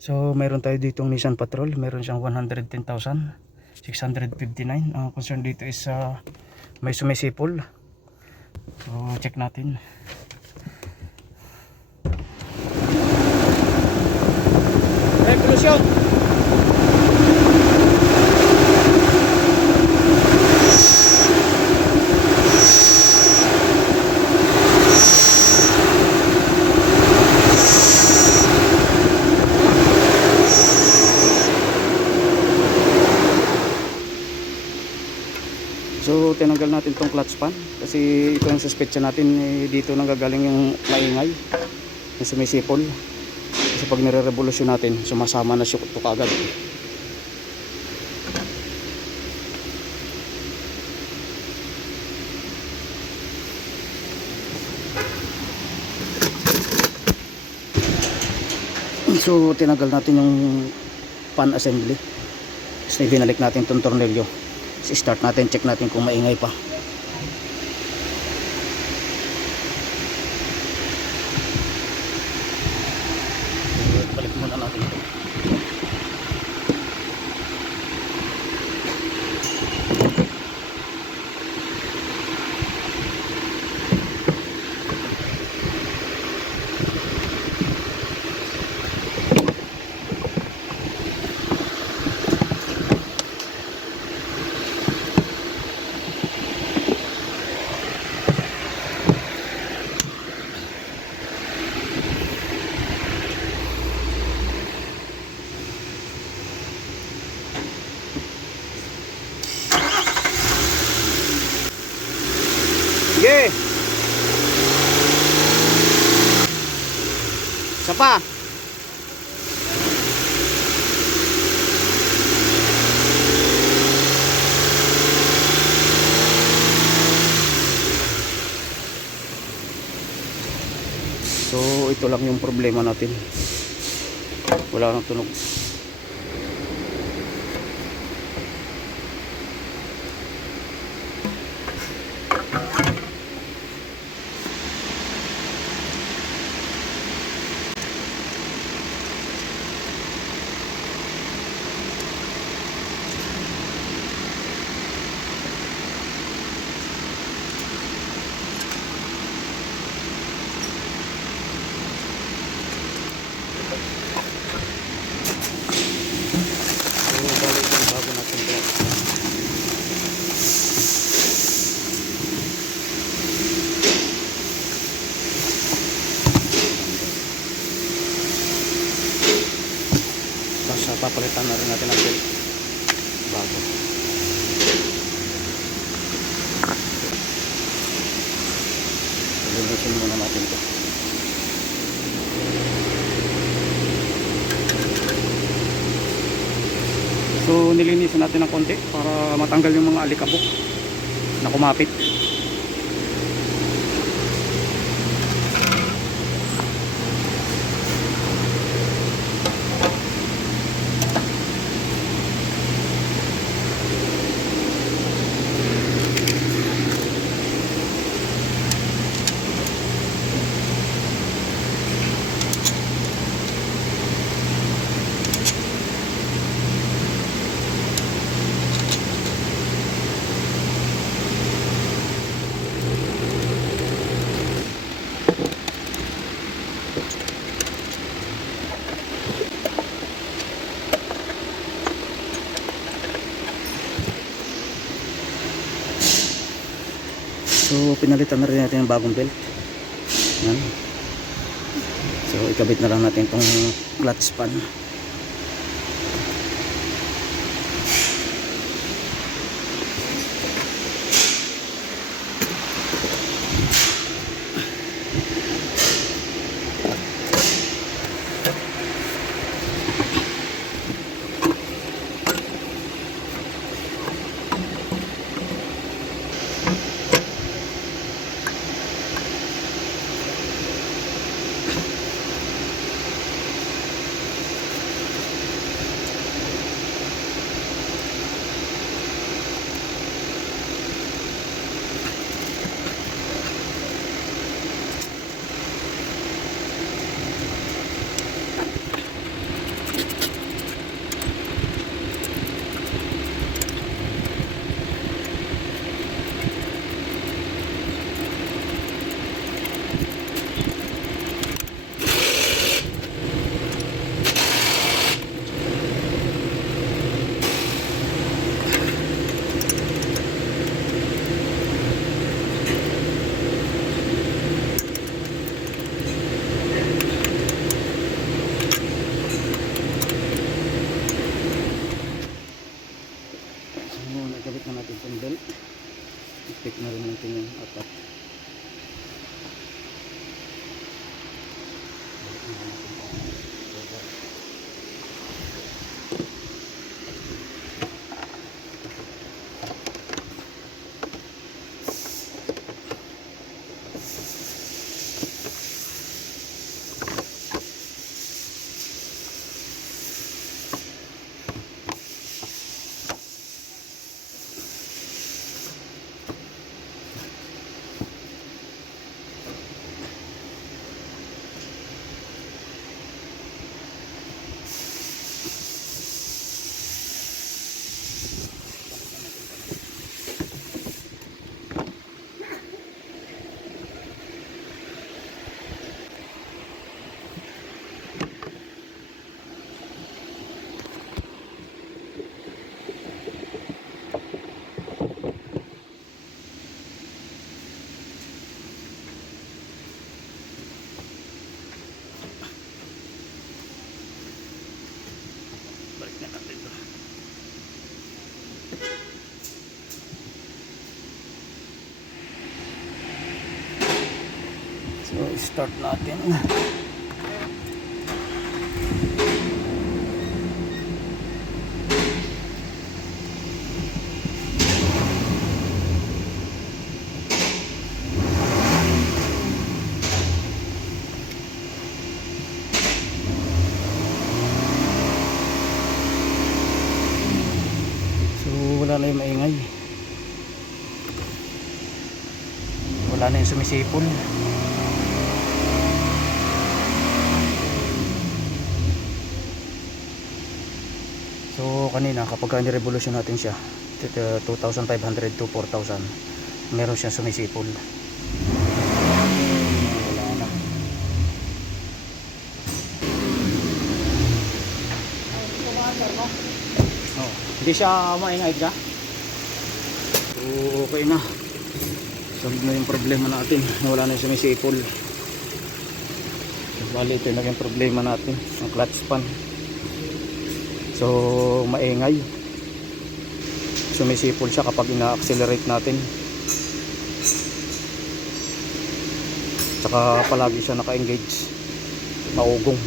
So mayroon tayo ditong Nissan Patrol, meron siyang 110,659. Ang concern dito is may sumisipol. So check natin. Revolution. So tinanggal natin tong clutch pan kasi ito ang suspetsya natin, dito nanggagaling yung maingay, yung sumisipol. Kasi pag nire-revolusyon natin, sumasama na siya ito kaagad. So tinanggal natin yung pan assembly. Tapos binalik natin itong tornilyo. Start natin, check natin kung maingay pa. Balik muna natin ito. Sige. Isa pa. So ito lang yung problema natin. Wala nang tunog. Papalitan na rin natin ang belt bago. Linisin muna natin ito. So nilinisin natin ng konti para matanggal yung mga alikabok na kumapit. So pinalitan na rin natin ang bagong belt. Yan. So ikabit na lang natin itong clutch pan. I-start natin. So wala na yung maingay. Wala na yung sumisipol. So kanina kapag ni-revolution natin siya 2,500 to 4,000 meron siyang sumisipol. Wala na. Oh, hindi siya maingay ka? So okay na. Solve na yung problema natin. Wala na yung sumisipol. So, bali ito yung naging problema natin. Ang clutch span. So maingay. Sumisipol siya kapag ina-accelerate natin. Tsaka palagi siya naka-engage. Maugong.